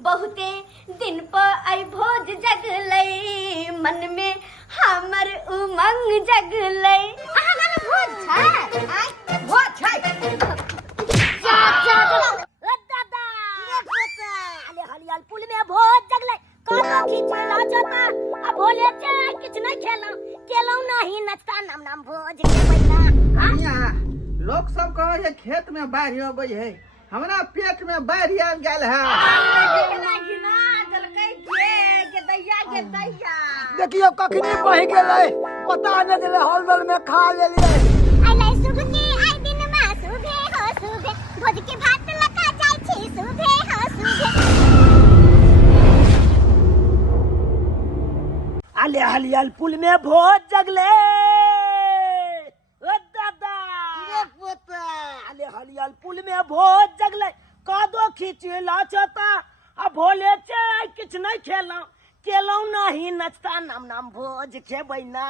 बहुते दिन पर आई भोज जगलै, मन में हमर उमंग जगलै। हमर भोज छै, भोज छै। दादा अले हलियाल पुल में भोज जगलै, काटो खींचला जोता आ भोले के किछ नहीं केलौ नहीं नचता नाम नाम भोज के बैना। यहाँ लोग सब कहे है खेत में बाढ़ अबै है, हमरा पेट में बाढ़ आबि गेल है। देखियो कखनी बहि गेलै, पता न चले हलदल में खा लेलियै। आइले सुबह आई दिन में सुबह हो सुबह भोज के भात लगा जाय छी सुबह हो सुबह। आले हलियाल पुल में भोज जगले। ओ दादा ये पोता आले हलियाल पुल में भोज जगले, कादो खींचला चता आ भोले के किछ नहीं केलौ नहीं नचता नाम नाम भोज खेबै ना,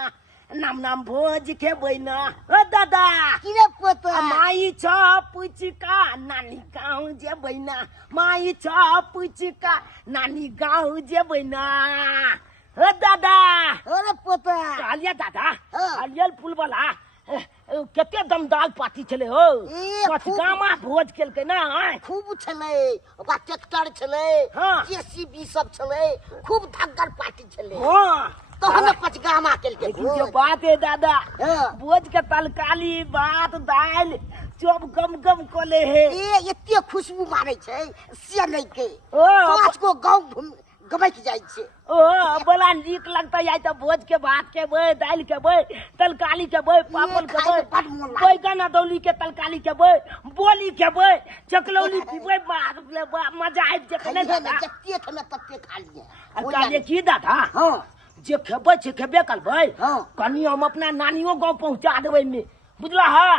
नाम नाम भोज खेबै ना। ओ दादा किरे पोता माई छ पुचिका नानी गाँव जेबै ना, माई छ पुचिका नानी गाँव जेबै ना। ओ दादा अरे पोता कहलिया दादा हलियल पुल वाला केते दमदार पार्टी छले हो, कचगामा भोज केलकै ना। खूब छलै, ओकरा ट्रैक्टर छलै, जेसीबी सब छलै, खूब धक्कर पार्टी छलै। हां तो हमें पचगामा केलकै जो बात है दादा, भोज के तलकाली भात दाल चोप गम गम कोले है। एते खुशबू मारै छै से नहीं के ओ पांच को गांव गमक जाय छै। ओ बड़ा नीक लगता है तो भोज के भात के बे दाल के बे तलकाली के बे पापड़ के बे बैगन अदौली के तलकाली के बे बोली के बे चकलौली पीबे मजा आबि जेतै दादा। जत्ते खमे तत्ते खा लिए। कहलिए की दादा जे खेबै से खेबे करबै, कनी हम अपना नानियो गाँव पहुँचा देबै में बुझला है।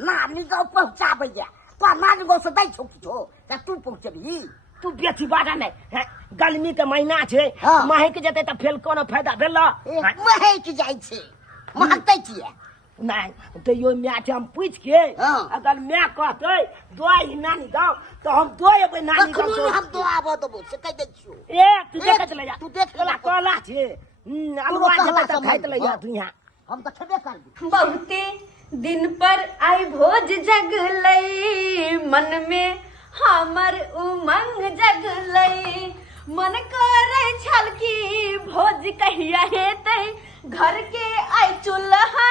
नानी गाँव पहुँचाबै या तो नानी गाँव से दै छौ किछो तू पहुँचबही। तू बेची बाजा नहीं है, गर्मी के महीना छे महक जेते त फेल कोनो फायदा भेल। महक जाय छै, महकतै किया नहीं तो यो मैं हम पूछ के अगर मैं कहते दोई नानी गाँव तो हम दो एबै नानी गाँव। हम तो आबो देबो से कह दै छियो। ए तू देख चले जा, तू देख कला कला छे अलवा जेते त खाइत ले जा तू यहाँ। हम तो खेबे करबी। बहुते दिन पर आई भोज जगलै, मन में हमर उमंग जगलै, मन करे छल की भोज कहिया हेतै, घर के आई चूल्हा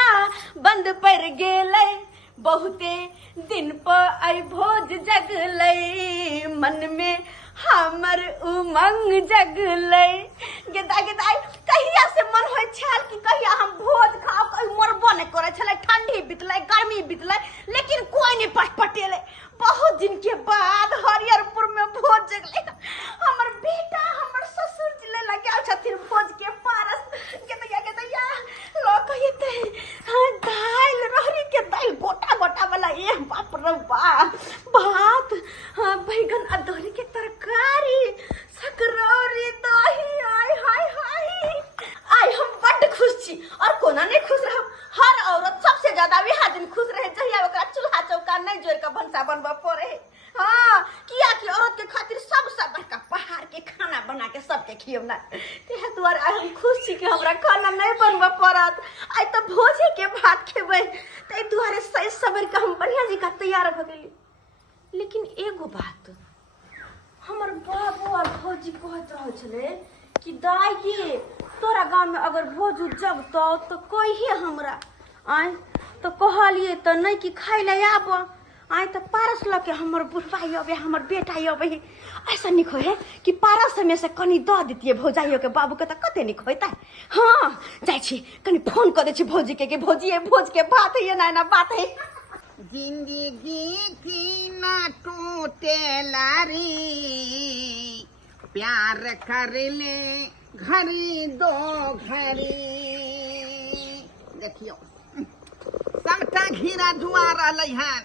बंद पड़ गेलै, बहुते दिन पर आई भोज जगलै, मन में हमर उमंग जगलै। गेदा गेदा कहिया से मन होय छल कि कहिया हम भोज खाओ, कोई मरबो नहीं करे छलै, ठंडी बितलै गर्मी बितलै लेकिन कोई नहीं पटपटेले। बहुत दिन के बाद हरियरपुर में भोज जगलै, हमर बेटा हमर ससुर जी ले लगे छथिन भोज के पारस। गेदैया लो कहिते दाल रहरी के दाल गोटा गोटा वाला, ए बाप रे बाप, भात बैगन अदौरी के तरकारी सकरौरी दही, आय हाय हाय आय हम बड़ खुश छी। और कोना नहीं खुश रहब, हर औरत सबसे ज्यादा वह दिन खुश रहे जहिया ओकरा चूल्हा चौका नहीं जोड़ के भंसा बनबा पड़े। हाँ किया कि औरत के खातिर सबसे बड़का पहाड़ के खाना बना के सबके खियौना, तेहे दुआरे हम खुश छी कि हमरा खाना नहीं बनबा पड़त। आई तो भोजे के भात खेबै, तै दुआरे सही सबर के हम बढ़िया जी का तैयार भ गेली। लेकिन एगो बात हमर बाबू और भौजी कहत रह छले कि दाई ये तोरा गांव में अगर भोज जगतो तो कहिए हमरा। आय तो कहलिए तो नहीं कि खाई ले आब, आय तो पारस लके हमर बुढ़वा अबे हमर बेटा अबे। ऐसा निक है कि पारस में से कनी द देतिए भौजाइयो के बाबू के, तो कते निक होता। हाँ जाय छी कनी फोन कर दे छी भौजी के कि भौजी ये भोज के बात है ये ना बात है। जिंदगी की ना टूटेला रे, प्यार कर ले घड़ी दो घड़ी। देखियो सबटा घीरा जुआ रहलै हन,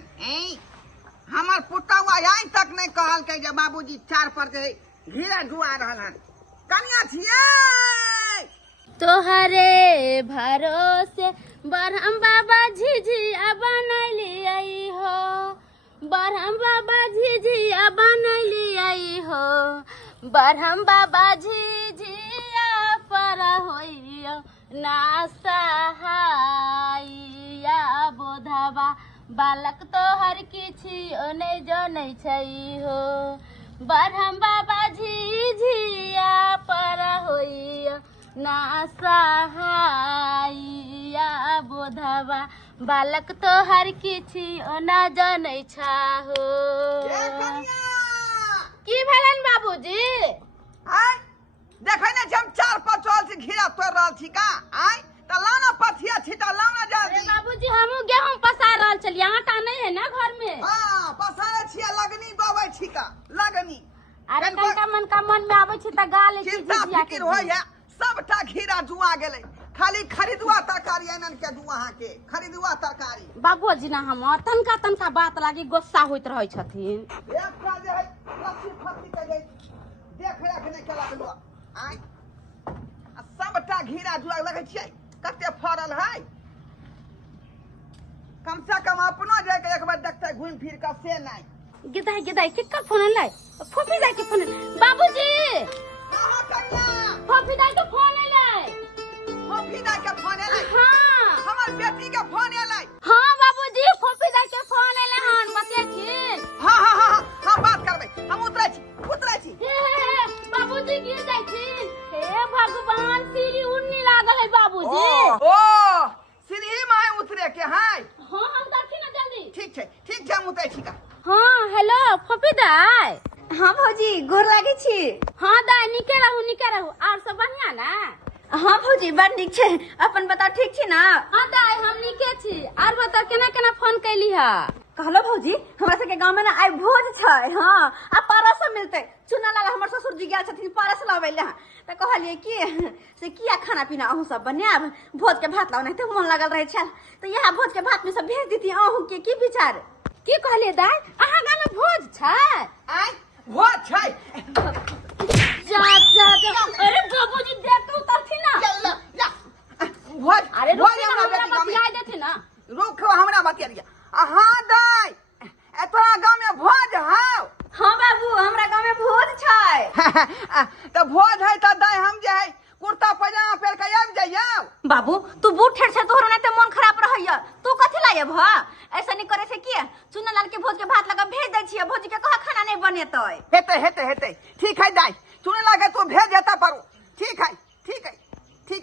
हमर पुतौआ आई तक नहीं कहल के जे बाबूजी चार पर के घीरा जुआ रहल हन। कनिया छियै तोहरे भरोसे बरहम बाबा झिझिया बनैली हो, बरहम बाबा झिझिया बनैली हो, बरहम बाबा झिझिया पर होइयो ना सहाइया बोधवा बालक तो हर किछि ओने जनै छै हो बरहम बाबा झिझिया पर होइयो ना सहाइया बोधवा बालक तो हर किछि ओना जनै छा हो की भेलन बाबूजी आय देखै ने हम 4-5 साल से घिरा तोड़ रहल छी का आय त लाना पथिया छिटा लाना अरे जल्दी बाबूजी हमहू गेहूं पसार रहल छलिए आटा नहीं है ना घर में हां पसारे छिया लगनी बबै छी का लगनी अरे कनका मन में आबै छी त गाले छी चिंता झिझिया के फिकिर होइया सबटा घिरा जुआ गेलै खाली खरीदुआ तरकारी एनन के दू अहाँ के खरीदुआ तरकारी बाबूजी ना हम तनका बात लागी गुस्सा होइत रहै छथिन एकटा जे है लस्सी फस्सी के जे देख रेख नहीं केला के लोग आय आ सबटा घिरा जुआ लगै छै कते फरल है कम से कम अपनो जे के एक बार देखते घुम फिर के से नहीं गिदाई केकर फोन लै फोफी दाई के फोन बाबूजी कहां कन्या फोफी दाई के फोन लै फोफीदा के फोन एलै हां हमर बेटी के फोन एलै हां बाबूजी फोफी दाई के फोन एलै हन बतिया छी हां बात करबै हम उतरै छी हे बाबूजी गिर जाइ छी हे भगवान सीढ़ी उन्नी लागल है बाबूजी ओ सीढ़ी में उतरे के है हां हम देखी ना जल्दी ठीक छै हम उतरै छी का हां हेलो फोफी दाई हाँ भौजी गोर लागे छी। हां दाई निके रहू और सब बढ़िया ना हाँ भौजी बड़ नीक छै अपन बताओ ठीक छी ना। हां दाई हम निके छी और बताओ केना फोन कैली हा कहलो भौजी हमरा सबके गांव में ना आइ भोज छै हाँ आ पारस मिलते चुना लाला हमर ससुर जी गेल छथिन पारस लाबै ले त कहलिए कि से किया खाना पीना अहू सब बनाब भोज के भात लाउ नहीं त मन लागल रहे छल त यह भोज के भात में सब भेज दीती अहू के की विचार की कहलिए दाई अहाँ गांव में भोज छै आय भोज छै जा अरे बाबूजी देख के उतरथि ना भोज अरे भोज रुक हमरा हमरा बेटी गाँव में बतिया देथि ना रुक हमरा बतिया दिया हाँ दाई तोरा गाँव में भोज हौ हाँ बाबू हमरा गांव में भोज छै तो भोज है तो दाई हम जे है कुर्ता पैजामा पहन के आबि जाइयो बाबू तू बूढ़ ठेर से तोहर नहीं मन खराब रहैया तू कथि लायब ह ऐसा नहीं करे से किया चुना लाल के भोज के भात लगा भेज दै छियै भोज के कहा खाना नहीं बनेतै हेते ठीक है दाई चुने लगे तू भेज देता पारू ठीक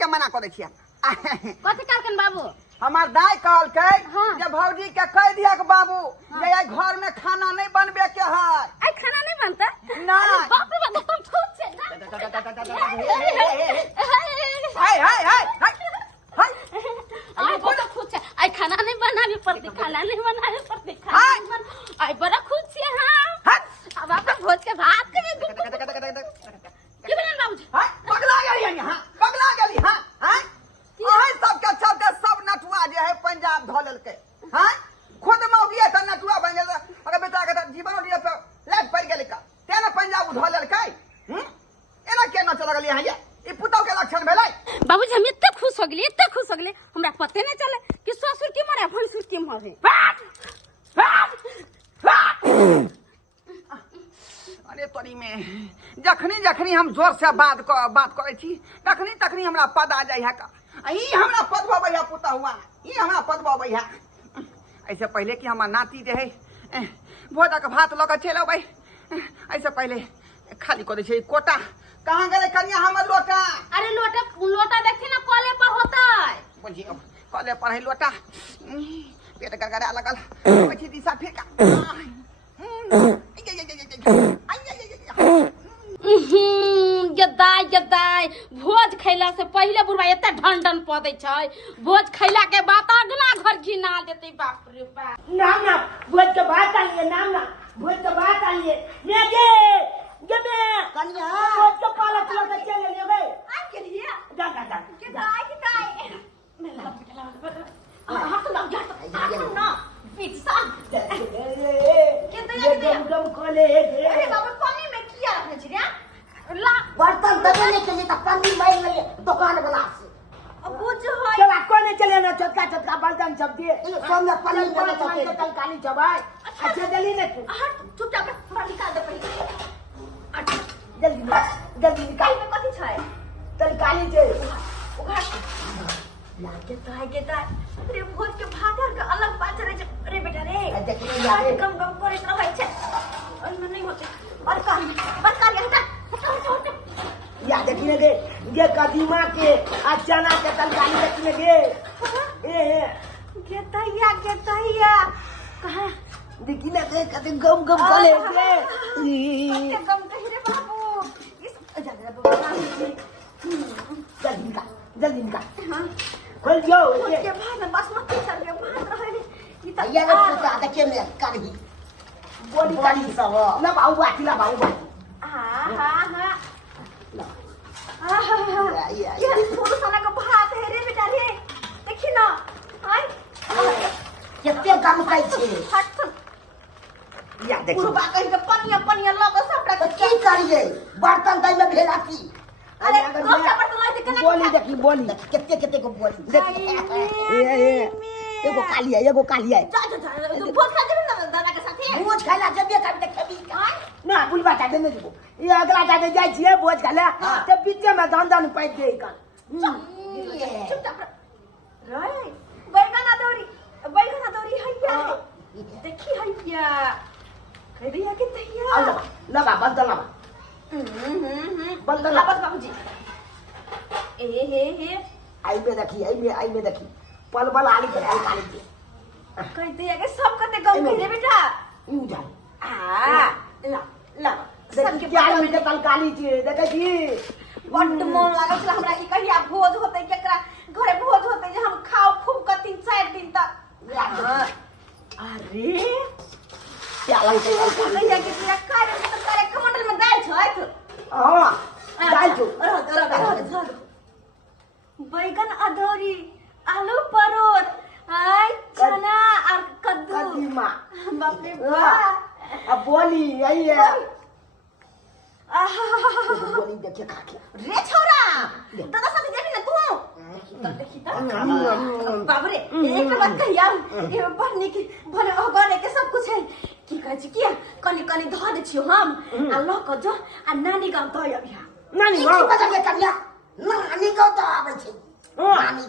है मना करे छिया कथि कहलकन बाबू हमार दाई कहल के हाँ। जे भौजी के कह दिया के बाबू जे आई घर में खाना नहीं बनबे के है आई खाना नहीं बनता नहीं। बाप रे बाप तुम छूट से हाय आई बड़ा खुश है आई खाना नहीं बनावे पड़ती हाय। आई बड़ा खुश है हां अब आप भोज के भात के की बनन बाबूजी पगला गेली हां ओहे सब के चलते सब नटुआ जे है पंजाब धो लेलके हां खुद मौगिए त नटुआ बन गेल अगर बेटा के जीवन दिए पे लाइफ पड़ गेल का तेना पंजाब धो लेलके एना के न चल गेली हां ये ई पुतौ के लक्षण भेलै बाबूजी हम इतने खुश हो गेली हमरा पते नहीं चले कि ससुर की मरे भैंसुर की मरे अरे तोरी में जखनी हम जोर से बात करे छी तखनी हमरा पद आ जाय है का ई हमरा पद बबैया पुता हुआ ई हमरा पद बबैया ऐसे पहले कि हमर नाती जे है भोजा के भात लगा चलो भाई ऐसे पहले खाली कर दे छै कोटा कहां गेले कन्या हमर लोटा अरे लोटा देखी ना कॉले पर होता है बुझियो कॉले पर है लोटा पेट गड़गड़ा लगल પછી दिशा फिर का गदाई भोज खैला से पहले बुढ़वा एते ढन पदै छै भोज खैला के बाद अगला घर घिना देते बाप रे बाप नाम भोज के भात आलिए भोज के भात आलिए मैं गे कन्या भोज के पालक लगा चले लेबे आ के लिए जा के दाई हाथ लग जा ना पिज्जा ये गम खोले अरे बाबू पानी में किया रखने छी रे ला बर्तन दबे नहीं के लिए तो पन्नी मार ले दुकान वाला से अब बुझ होय चला कोने चले ना छोटका बर्तन सब दिए सब में पन्नी में पानी तो तो काली चबाई अच्छा जल्दी ने तू चुपचाप थोड़ा निकाल दे पहले जल्दी निकाल में कथी छै तलकाली छै उघाड़ लागे ताय रे भोज के भागर के अलग बात रहे छै रे बेटा रे देखिए जाके गम गम करैत रहै छै ओइमे नहीं होते और कर हटा या देखिए ये कदीमा के आ चना के तलकाली देखिए ए के तहिया कहां देखिए ना कते गम गम करे के गम कहि रे बाबू इस जल्दी निकाल खोल जो के भात में बासमती चावल के भात रहे ई त या ना देखिए मैं करही बॉडी सब ना बाऊ बाटी हां ये थोड़ा सा का भात है रे बेटा रे देखी ना हाय कितने कम खाई छे हट या देखिए पूरा कहि के पनिया लग सबटा तो की करिए बर्तन तई में भेला की अरे रोटा पर तो लगे केना बोली देखी बोली कितने को बोली देखिए एगो काली है जा तू भोज खा जेबे ना दादा के साथे भोज खाइला जबे का त खेबी ना बुलबा का देने देबो ये अगला जाके जाय छिए भोज खाइला त बीचे में दान पाइ दे का चुपचाप रे बैगन अदौरी हैया देखी हैया कहिया के तहिया लगा बंद लगा बंद लगा बस बाबूजी ए आई में देखी पल आली के काली के कहते हैं कि सब कते गम भेजे बेटा यूं जा ला सबके प्यार में के तलकाली छे देखे छी बड्ड मन लागल छला हमरा ई कहिया भोज होतै केकरा घरे भोज होतै जे हम खाओ खूब के 3-4 दिन तक अरे क्या लग छै कहिया के तेरा करे कमंडल में दाल छै हां दाल छो रह बैगन अदौरी आलू परोठ आई चना और कद्दू कदीमा बाप रे वाह अब बोली यही है बोली देखिए खा के रे छोरा दादा साथे जाबी ना तू देखी त बाप रे एक बात कहिया ए बहनी की भले अगरे के सब कुछ है की कहै छी किया कनी ध दे छियो हम आ ल क जो आ नानी गांव त अबिया नानी की बजा के करिया नानी को तो आबै छै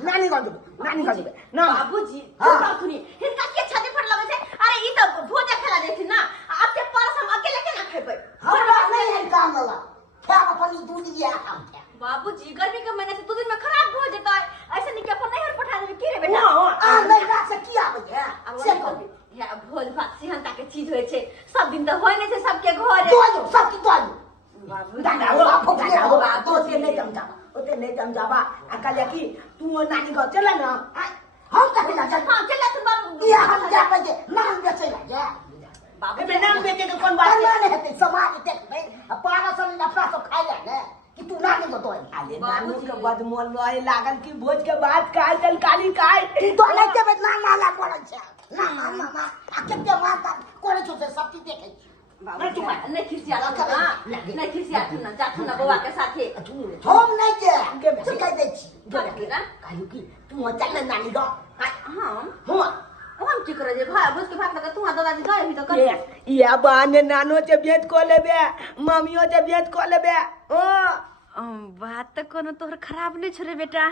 नानी गांव ना बाबूजी छोरा सुनी हिनका के छाती फट लगे छै अरे ई त भोज खेला जेथि ना अब के परस हम अकेले केना खेबै हमरा नहीं है काम वाला क्या अपनी दूध दिया काम क्या बाबूजी गर्मी के महीने से 2 दिन में खराब हो जता ऐसे नहीं के अपन नहीं पठा देबे की रे बेटा आ नहीं रात से की आबै है से कर या भोज भात सिहनता के चीज होय छै सब दिन त होय नै छै सबके घरे तो जो सब की तो बाबू दादा वो आप फुकले हो तो से नहीं समझावा अकल की तू नानी गांव चला ना हम कभी ना चल हां चला तू बाबू ये हम जा पाए नाम बेचे जा बाबू ए नाम बेटे के कौन बात बात नहीं है समाज देख भाई पारा सन अपना सब खाई ले ने कि तू नानी को तो अरे नानू के बदमोल रहे लागल की भोज के बाद खाए तलकाली खाए तू तो नहीं के बेट नाम नाला पड़ल छै ना मामा आ केते माता करे छो से सब चीज देखे बाबू नहीं खिसिया ना नहीं खिसिया ना जा ना बाबा के साथे हम नहीं के सिखाई दे छी कालू की तू चल नानी गांव हां हम की करे जे भाई भोज के भात लगा तू दादाजी गए ही तो कर ये बहाने नानो से भेंट को लेबे मम्मियों से भेंट को लेबे बात तो कोनो तोहर खराब नहीं छोरे बेटा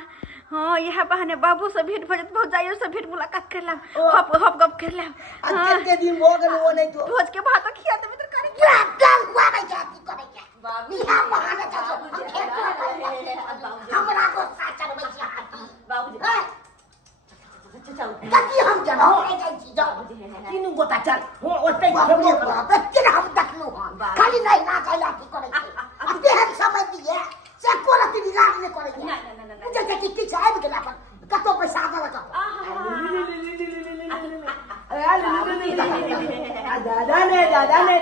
हाँ यह बहाने बाबू से भेंट भजत बहुत जाइयो से भेंट मुलाकात कर लाम हप गप कर लाम कितने दिन हो गए वो नहीं तो भोज के भात खिया देबे तो करे क्या काम हुआ नहीं जाती करे क्या बाबू हम बहाने था हमरा को साचर में हाथी बाबूजी कति हम जन हो नहीं जाई जाओ तीनों गोता चल हो ओते बाबू बच्चे हम देखलू खाली नहीं ना चाहिए की करे अब देहन समय दिए से कोला ती बिगाड़ ने करे ना जैसे कि किछ आबि गेला पर कतो पैसा आबल का दादा ने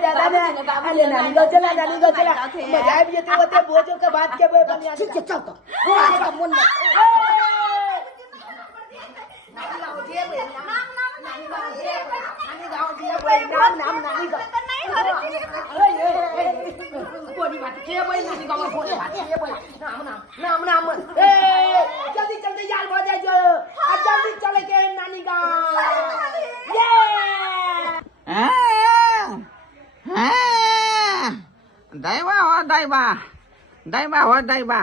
अरे नानी को चला मजा भी जेते होते भोजो के बात के बनिया ठीक है चल तो वो आएगा मन में जल्दी जल्दी यार हो जाए जो जल्दी चले के नानी गाँव दैवा हो दैवा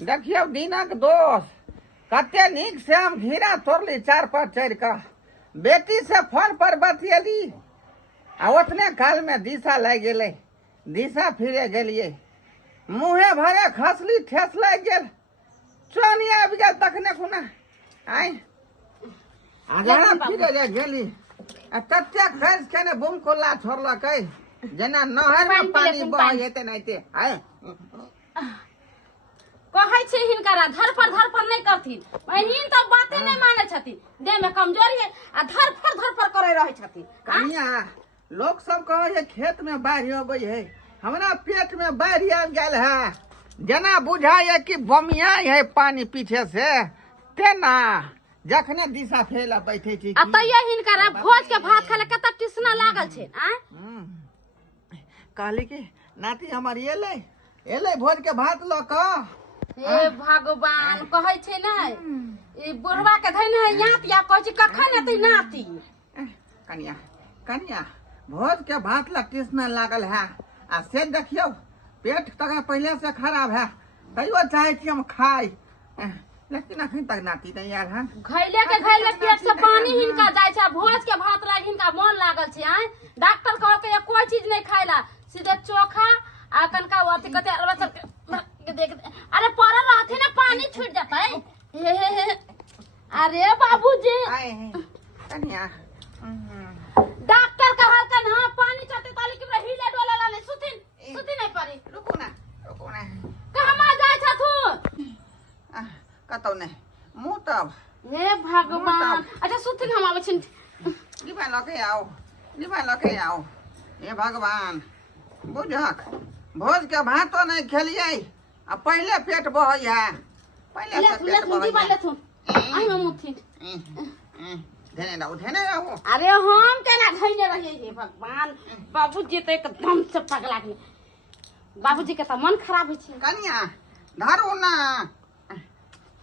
देखियो दीनक दोस्त कते नीक से हम घीरा तोड़ली 4 पर चढ़ कर बेटी से फोन पर बतियली आ उतने काल में दिशा लग गेले दिशा फिरे गेलिए मुँहे भरे खसली ठेस लग गेल चोनी आबि गेल तखने खुना आई आगाड़ा फिरे जे गेली आ तत्या खस केने बुम कोल्ला छोड़लकै जेना नहर में पानी बह जेते नाइते आय कहै छै हिनकरा धरफर नहीं करथिन हिन तो बाते नहीं माने छथिन देह में कमजोरी है आ धरफर करे रहे छथिन कनिया लोग सब कहे है खेत में बाढ़ अबै है हमरा पेट में बाढ़ आबि गेल है जेना बुझाय कि बमिया है पानी पीछे से तेना जखने दिशा फैला बैठे छी आ तैया हिनकरा भोज के भात खाले कत टिसना लागल छै आ कहली कि नाती हमर एले भोज के भात ल क हे भगवान कहै छै नै ई बुढ़वा के धैने यात या कहै छै कखन एतै नाती कनिया भोज के भात ल टिसना लागल है आ से देखियो पेट तक पहले से खराब है तैयो चाहे कि हम खाई लेकिन अखन तक नाती नहीं आयल है घैले पेट से पानी हिनका जाय छै भोज के भात लाग हिनका मन लागल छै आ डॉक्टर कहलकै कोई चीज नहीं खाइला सीधे चोखा आ कनका अथी कते देख अरे पर रहथे ना पानी छूट जाता है अरे बाबूजी कनिया डॉक्टर कहलकन हां पानी चढ़ते ताली के हिले डोले ला नहीं सुती नहीं पारी रुको ना कहमा जाय छथु कतौ नहीं मुंह तब हे भगवान अच्छा सुती हम आबै छी डिबा लके आओ हे भगवान बुझक भोज के भातो नहीं खेलिए आ पहले पेट बहै है पहले से पेट बहै है आई ममुथी धेने रहू अरे हम केना धैने रहिए हे भगवान बाबूजी तो एकदम से पगला गेल बाबूजी के तो मन खराब होइ छै कनिया धरू ना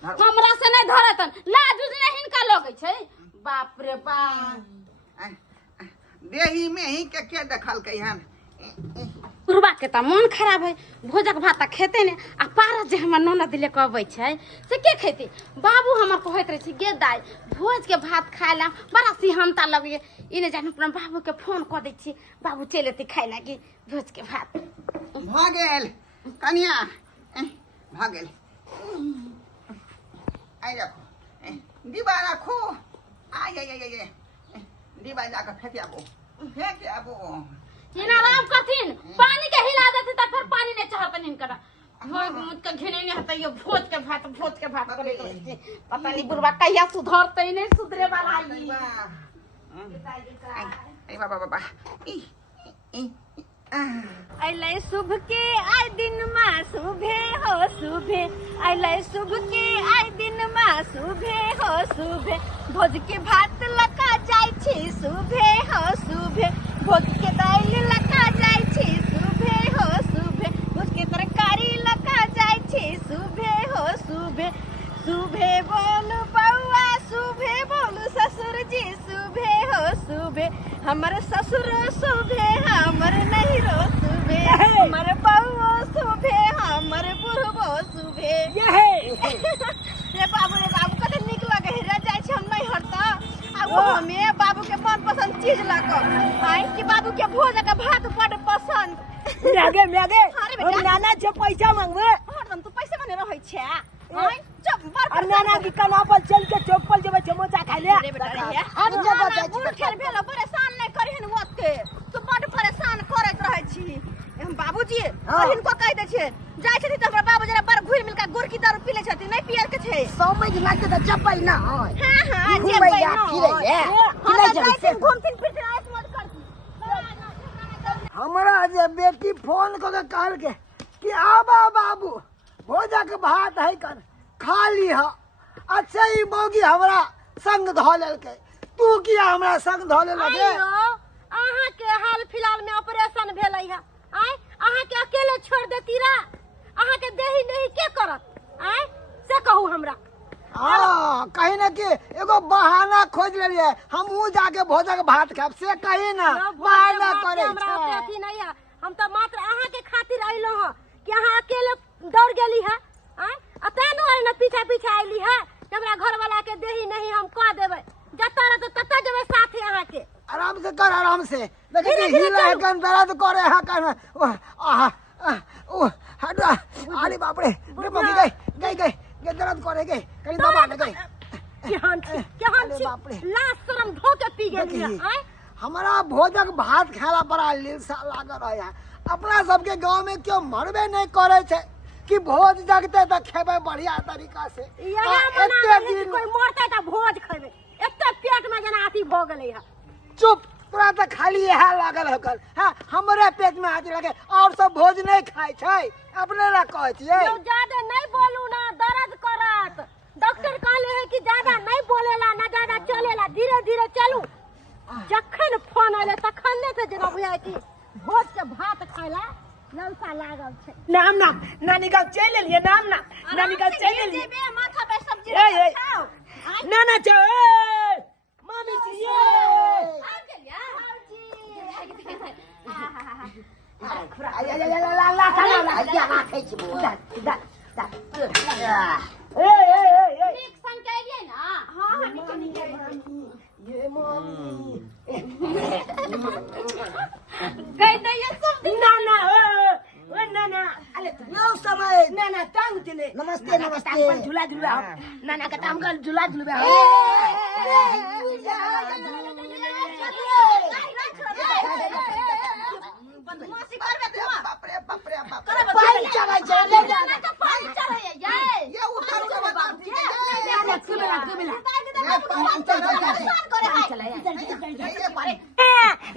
हमरा से नहीं धरतन लाज उज नहीं हिनका लगे छै बाप रे बाप देही में ही के देखल के हन बुढ़वा के तो मन खराब है भोजक भात खेते ने आ पारस जे हमर ननद ले के अबै छै से के खेते बाबू हमर कहैत रहे छै गे दाई भोज के भात खाय ला बड़ा सिहनता लगे इने जाने अपना बाबू के फोन क दै छी बाबू चल एते खाय लागी भोज के भात भ गेल कनिया भ गेल आई रखो दीवा रखो आई दीवा जाकर फेंक आबो हिना राम कथिन पानी के हिला देते त फिर पानी नहीं चाहतन हिनकरा भोज के घेने नहीं हतै यो भोज के भात करे पता नहीं बुढ़वा कहिया सुधरतै नहीं सुधरे वाला आई बाबा अलै शुभ के आइ दिन में शुभे हो शुभे अलै शुभ के आइ दिन में शुभे हो शुभे भोज के भात लका जाय छी शुभे हो शुभे भोज के दाल लका जाय छी शुभे हो शुभे भोज के तरकारी लका जाय छी शुभे हो शुभे शुभे बोलू बउआ शुभे बोलू ससुर जी शुभे हो शुभे हमर ससुर शुभे हमर नहिरो शुभे हमर बउआ शुभे हमर बुढ़बो शुभे रे बाबू कते नीक लगे है जाय छी हम नहीं हरता आ वो हमें बाबू के मन पसंद चीज लाको आई कि बाबू के भोज का भात बड़ पसंद मैगे हम नाना से पैसा मांगबे हरदम तू पैसे माने रहै छै आई चुप बर और नाना की कना पर चल के चौपल जेबे समोसा खाइ ले रे बेटा रे हर जगह जाय बूढ़ खेल भेलो परेशान नहीं करिहन ओते तू बड़ परेशान करैत रहै छी हम बाबूजी हिनको कह दै छै जाय छथि त हमरा बाबू जरा पर घुर मिल के गोरकी दारू पी ले छथि नहीं पियर के छै समझ लागे त चपल ना होय हां घुमै या फिरै है खिलै जब घूमथिन फिरथिन आइस मत कर हमरा जे बेटी फोन क के कहल के कि आबा बाबू भोजक भात है कर खा ली ह अच्छा ही बोगी हमरा संग ध लेलके तू किया हमरा संग ध लेलके अहाँ के हाल फिलहाल में ऑपरेशन भेलै है आय अहाँ के अकेले छोड़ देती रा अहाँ के देही नहीं के करत आय से कहू हमरा कहीं ना कि एगो बहाना खोज लेलिए हम जाके भोजक भात खाब से कहीं ना बहाना करे हमरा अथी नहीं है हम तो मात्र अहाँ के खातिर अइलो हँ कि अहाँ अकेले दौड़ गेली है अतनो न पीछा पीछा आइली है हमरा घर वाला के देही नहीं हम कह देबै जत्ता रह तत्ता जेबै साथे अहाँ के आराम से कर आराम से देखिए हिला है कन दर्द करे है कन हटा अरे बाप रे मम्मी गई दर्द करे गई कहीं दबा ले गई केहन छी बाप रे। लाज शरम धो के पी गेली है हमारा भोजक भात खाला बड़ा लिलसा लागल है अपना सबके गांव में क्यों मरबे नहीं करे छे कि भोज जगते तो खेबे बढ़िया तरीका से कोई मरते तो भोज खेबे एते पेट में जना अथी भ गेलै है चुप तोरा तो खाली यह लागल हकल हाँ हमरे पेट में हाथ लगे और सब भोज नहीं खाए छे अपने ला कहे छिए ज्यादा नहीं बोलू ना दर्द करत डॉक्टर कहले है कि ज्यादा नहीं बोलेला ना ज्यादा चलेला धीरे धीरे चलू जखन फोन आले तखन से जना बुझाय कि भोज के भात खाइला ललसा लागल छै नाम नानी का चल लिए नाम नानी का चल लिए माथा पे सब्जी खाओ नाना चो मम्मी चाहिए आ गेलिया ठीक सन कहिए ना हां नीचे नीचे ये मम्मी कह दइए सब नाना ओ नाना अरे नो समय नाना टांग चले नमस्ते नमस्ते झूला झूला नाना का टांग कर झूला झूला बदमाशी करबे तू बाप रे बाप पानी चढ़ा चले ना तो पानी चढ़े ये उतार के बाप जी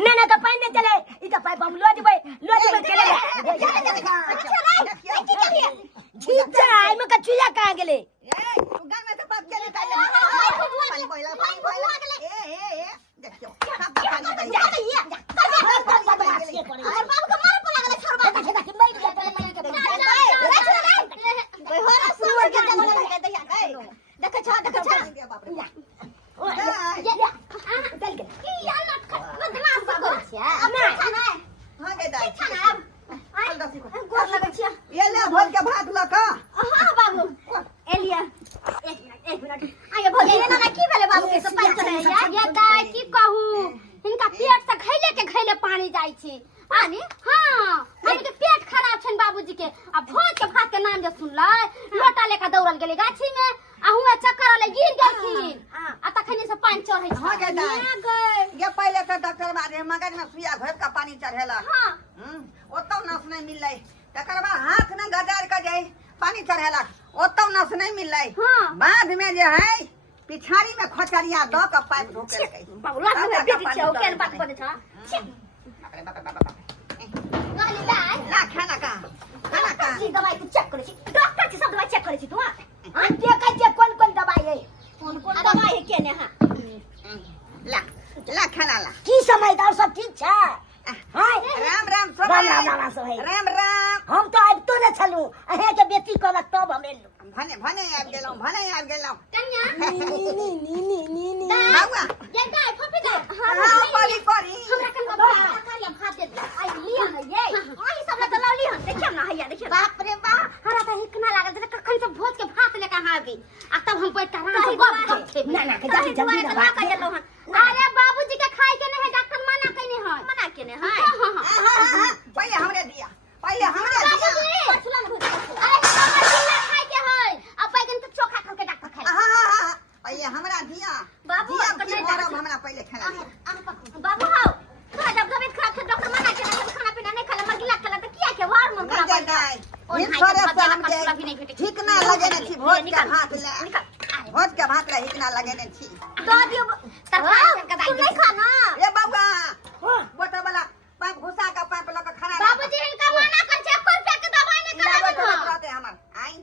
नाना का पानी चले इका पाइप हम लो जबै चले ठीक है आई में कचुया कहां गेले गन में तो बाप चले पानी कोइला ए देखियो सब पानी दई अरे बाबू का मार पड़ा गेले छोड़बा के बैठ जा कोई हो ना सुवर के जंगल के दैया देख छ बाप रे चल के या ना बदमाश कर छै ना हां के दाई आई गोर लगे छिया ये ले भोज के भात ल का हां बाबू एलिया एक मिनट आगे भोज ये ना की भेले बाबू के सब पानी चढ़े ये दाई की कहू इनका पेट से खैले पानी जाई छी पानी हां इनके पेट खराब छन बाबूजी के आ भोज के भात के नाम जे सुनलै लोटा लेके दौड़ल गेले गाछी में आ हुए चक्कर वाले गिर गेलखिन आ तखनी से पानी चढ़ै छै हां के दाई ये पहले तो डॉक्टर बारे मगज में सुइया घोप का पानी चढ़ेला हां ओतो नस नहीं मिललै तकर बाद हाथ में गजार के जाई पानी चढ़ेला ओतो नस नहीं मिललै हां बाद में जे है पिछाड़ी में खोचरिया द के पाइप ढोके गई बाबू लाग में बेटी छै ओके बात करे छ गाली लाई ला खाना का की दवाई तू चेक करे छी डॉक्टर की सब दवाई चेक करे छी तू हां देखै छै कोन दवाई है कोन दवाई है केने हां ला खाना ला की समय दाव सब ठीक छै हां राम राम सब राम सब है राम राम हम तो आबितो न छलू अहे के बेटी कहलक तब हम एलू भने आबि गेलौं कन्या नी बाबा ये दाई फपी दा हां परी हमरा कन का कालिया भात दे आई लिया है ये आई सब त लौली हन देखियो ना हैया देखियो बाप रे बा हमरा त हिकना लागल जे कखन से भोज के भात लेके आ आबी आ तब हम बैठ आराम से गप करते ना के जल्दी ना बात कर लो हन अरे बाबूजी के खाए के नहीं है डॉक्टर मना कइने है मना केने है हां पहले हमरे दिया बाबूजी पछला न अरे हमरा खाए के है अब बैगन के चोखा खा के डॉक्टर खाए हां पहले हमरा दिया बाबू हमरा पहले खाना बाबू आओ तो जब तबीयत खराब है डॉक्टर मना के खाना पीना नहीं खाला मरगिला खाला तो किया के वार मन खराब ठीक ना लगे ने छी भोज के भात ले ठीक ना लगे ने छी दो दियो तरकारी का दाई नहीं खाना ए बाबा बोतल वाला पाइप घुसा का पाइप लगा खाना बाबूजी इनका मना कर छे 1 रुपया के दवाई नहीं कराबे रहते हमर आई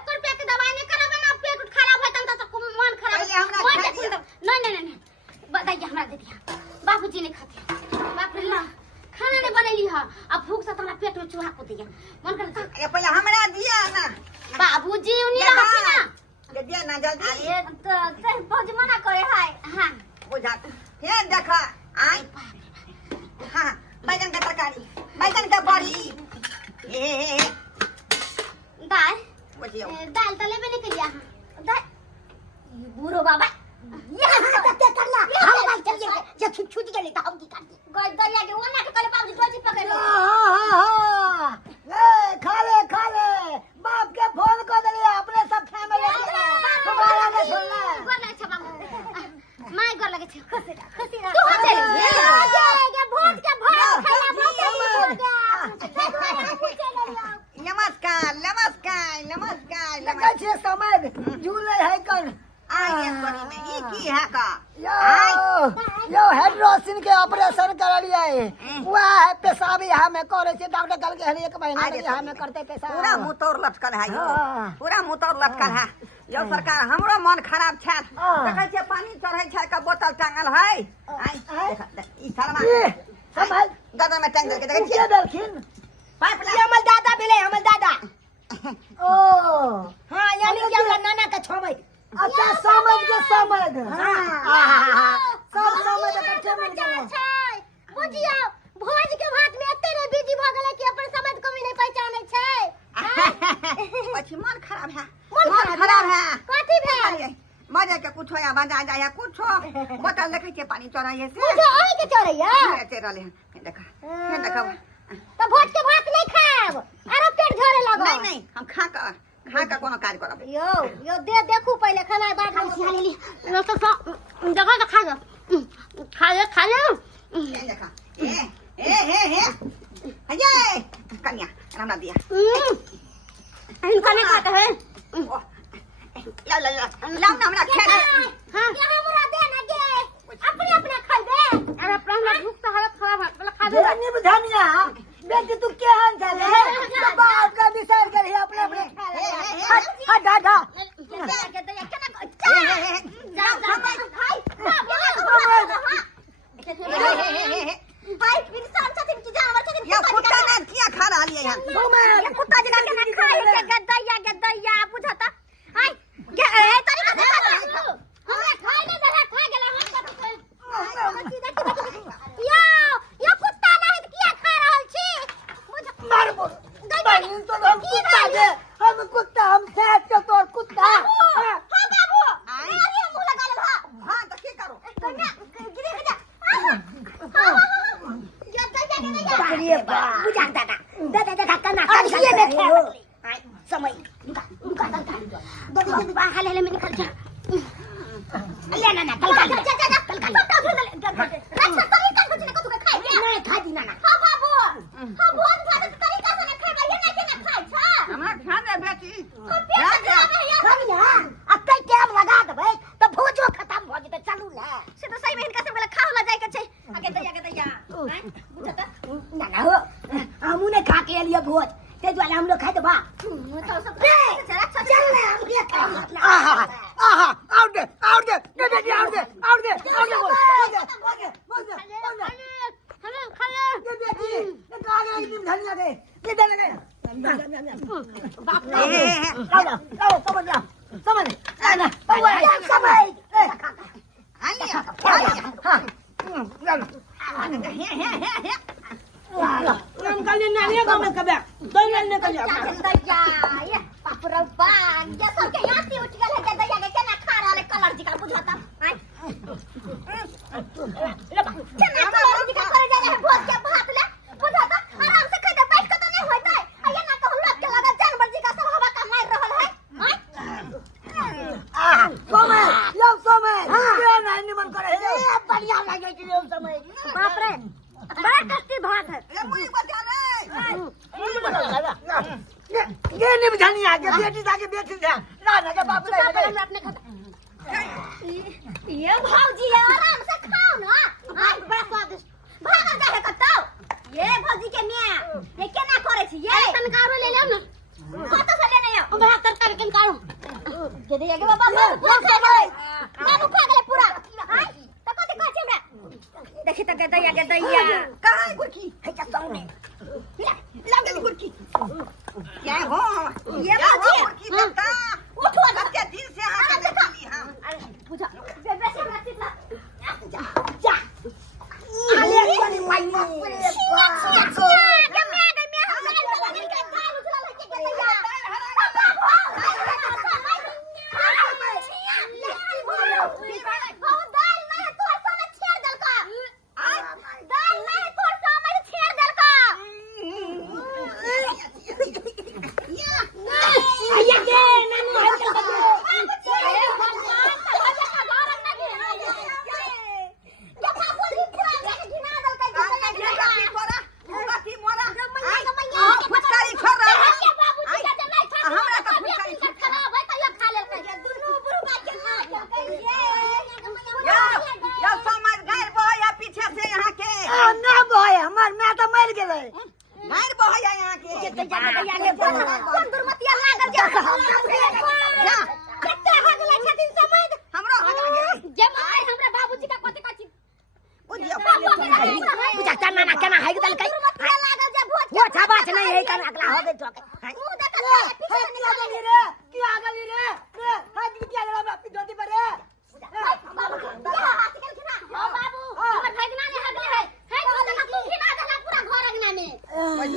1 रुपया के दवाई नहीं कराबे ना पेट खराब है तब तो मन खराब पहले हमरा नहीं बताइए हमरा दे दिया बाबूजी नहीं खाते बाप रे ना खाना नहीं बनैली है अब भूख से तोरा पेट में चूहा को दिया मन कर अरे पहले हमरा दिया ना बाबूजी उनी रहत ना दे दिया ना जल्दी अरे तो भौजी मना करे है हां बुझा हे देखा आई हां बैगन का तरकारी बैगन का बड़ी ए दाल बुझियो दाल तो लेबे नहीं करिया दाल बूढ़ो बाबा ये क्या करना हम बात चलिए जे छूट गई तो हम की कर गई दरिया के ओना के कले बाबू दोजी पकड़ लो ए खा ले बाप के फोन कर दिया अपने सब फैमिली हमारा नहीं सुनना गोला अच्छा बाबू माय गोल लगे छ खुशी रह तू चल ये भोज के भोज खाया नमस्कार नमस्कार नमस्कार लगा छे समय झूले है कर आगे तोरी में ई की है का यो हाइड्रोसिन के ऑपरेशन कर लिया है वह है पेशाब यहाँ में करे छे डॉक्टर कल के हर एक महीना में यहाँ में करते पेशाब पूरा मुंह तोड़ लटकल है यो हाँ। पूरा मुंह तोड़ लटकल है यो सरकार हमरो मन खराब छै देखै छै पानी चढ़ै छै का बोतल टांगल है आई ई शर्मा संभाल गदन में टांग देलके देखै के छियै देलखिन पाइप ये हमर दादा भेले हमर दादा ओ हां यानी कि हमरा नाना का छोमै अच्छा समझ के समझ हां सब समझ इकट्ठे मिल गए बुझियो भोज के भात में एते रे बिजी भ गेलै कि अपन समझ कमी नहीं पहचानै छै પછી मन खराब है मन खराब है कथी भेल मजे के कुछ या बजा जाय कुछ बोतल देखै छियै पानी चढ़ै है से बुझो ओही के चोरैया रहले देखा देखा तो भोज के भात नहीं खाब आरो पेट झरे लगो नहीं हम खा का कोनो काज करब यो देखू पहले खाना बाद में खा लेली यो तो जगह तो खा ले ये देखा हे अये कन्या हमरा दिया इनका नहीं खाते हैं ला ना हमरा खा हां ये हमरा दे ना गे अपने खाइबे अरे अपना भूख तो हालत खराब है पहले खा दे धनी धनिया बेटी तू केहन चले बाप का विचार करी अपने अपने हट दादा हम कुत्ता हम सेठ के तोर कुत्ता समय हाले में निकल जा ले ना कल नहीं खा दी ना हां बाबू हां बहुत ज्यादा तरीका से खाए भाई ना के ना खाए छ हमरा खा दे बेटी कनिया अक्कै टाइम लगा देबै त भोजो खत्म भ जेतै चलू ना से तो सही में इनका सब खाओ ला जाय के छै आगे दैया हैं बुझत ना हो हमू ने खा के लिए भोज ते द्वारा हम लोग खाए तो बा चल ले हम ये आहा आउट दे बेटी आउट दे हेलो खाले ये बेटी ये कहां गई तुम धनिया के ये दे लगे बाप लाओ समझ ना ना समझ हम कल नालिया गांव में कबे दो नालिया का जा दैया ये पापरबान ये सब के याती उठ गेल है दैया के केना खा रहले कलर जी का बुझाता हैं केना कलर जी का करे जाय है भोज के भात ले बुझाता आराम से खाते बैठ के तो नहीं होतै आ ये ना कहू लोग के लगा जानवर जी का सब हवा का मार रहल है समय ये नहीं निमन करे ए बढ़िया लागे छै समय बाप रे बड़ा टेस्टी भात है ये मुई बजा ले ये नहीं धनिया के बेटी जाके बेटी जा ना के बाप ले अपने खाता ये भौजी आराम से खाओ ना हां बड़ा स्वादिष्ट भागल जाए कतौ ये भौजी के मियां ये केना करे छी ये तनकारो ले लो ना कत से लेने आओ भात तरकारी तनकारो दे दे के बाबा बाबू खा गेलै पूरा हां त कथि कहै छी हमरा देखि त दैया कहां है गुरकी है का सामने लग गई गुरकी क्या हो ये भौजी गुरकी बेटा उठो ना कते दिन से हां के देखली हां अरे बुझा बेबे से जा आले कोनी माई छिया जा कते हो गेलै छथिन समझ हमरो हगा गेलै जमाई हमरा बाबूजी का कथि कथि बुझियो बुझा तना ना केना है दल कई लागल जे भोज वो छबाछ नहीं है कन अगला हो गई तो मुंह देख पीछे निकल गई रे की आ गली रे हाथ बिटिया गला बापी धोती पर रे बाबू हाथ निकल खिना ओ बाबू हमर भगना ने हगले है तू तू खिना दला पूरा घर अंगना में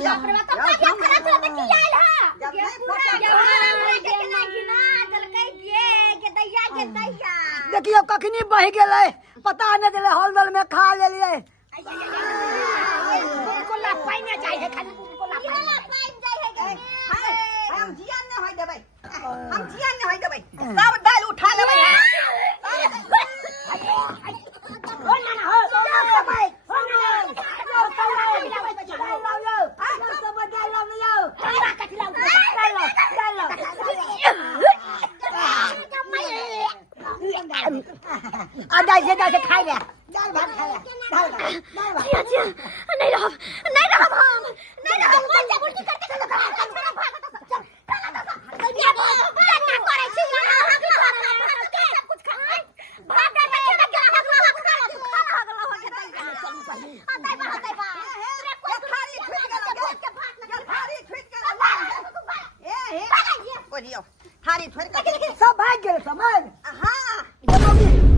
बाप रे बाप तो क्या खराब चला त की आइल है जब नहीं पूरा जवान के ना खिना दल कई के दैया देखियो कखनी बह गेलै पता न चले हलदल में खा लेलिए को ला पाइने चाहिए खाली को ला पाइन जाय है हम जियान न होय देबै हम जियान न होय देबै सब दाल उठा लेबै ओ ना ना हो भाई हो ना आधा खाई ले दाल भात खा ले दाल भात नहीं रहो हम नहीं रहो बच्चा उल्टी करते चलो चल क्या करे छी सब कुछ खा भात दे के क्या हगला हो के थारी छुट गेल थारी छुट गेल बुझियो थारी छोड़ के सब भाग गेल समझ हां जब